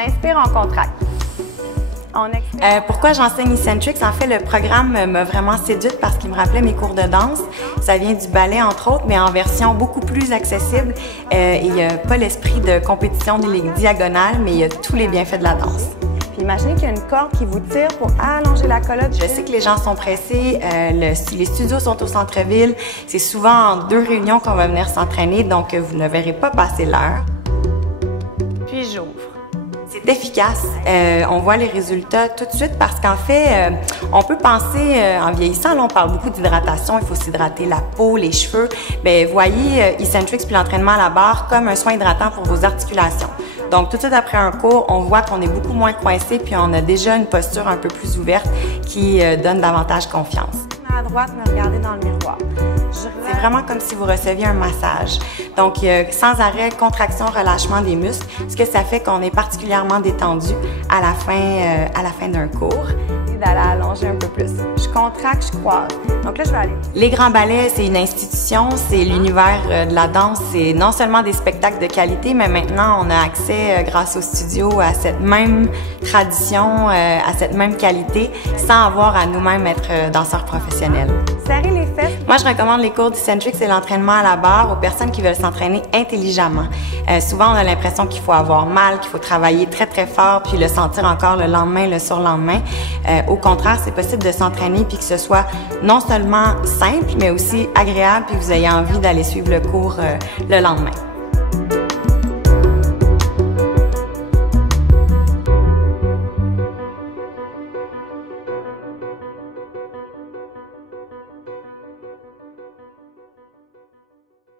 inspire, on contracte. Pourquoi j'enseigne Eccentrics? En fait, le programme m'a vraiment séduite parce qu'il me rappelait mes cours de danse. Ça vient du ballet, entre autres, mais en version beaucoup plus accessible. Il n'y a pas l'esprit de compétition des diagonales, mais il y a tous les bienfaits de la danse. Puis imaginez qu'il y a une corde qui vous tire pour allonger la colonne. Je sais que les gens sont pressés. Les studios sont au centre-ville. C'est souvent en 2 réunions qu'on va venir s'entraîner, donc vous ne verrez pas passer l'heure. Puis j'ouvre. C'est efficace. On voit les résultats tout de suite parce qu'en fait, on peut penser, en vieillissant, là, on parle beaucoup d'hydratation, il faut s'hydrater la peau, les cheveux. Bien, voyez Eccentrics puis l'entraînement à la barre comme un soin hydratant pour vos articulations. Donc, tout de suite après un cours, on voit qu'on est beaucoup moins coincé puis on a déjà une posture un peu plus ouverte qui donne davantage confiance. À droite, me regarder dans le miroir. C'est vraiment comme si vous receviez un massage. Donc, sans arrêt, contraction, relâchement des muscles, ce que ça fait qu'on est particulièrement détendu à la fin d'un cours. Et d'aller allonger un peu plus. Je contracte, je croise. Donc là, je vais aller. Les Grands Ballets, c'est une institution, c'est l'univers de la danse. C'est non seulement des spectacles de qualité, mais maintenant, on a accès, grâce au studio, à cette même tradition, à cette même qualité, sans avoir à nous-mêmes être danseurs professionnels. Serrez les fesses. Moi, je recommande les cours d'Eccentrics et l'entraînement à la barre aux personnes qui veulent s'entraîner intelligemment. Souvent, on a l'impression qu'il faut avoir mal, qu'il faut travailler très, très fort, puis le sentir encore le lendemain, le surlendemain. Au contraire, c'est possible de s'entraîner puis que ce soit non seulement simple, mais aussi agréable, puis que vous ayez envie d'aller suivre le cours le lendemain.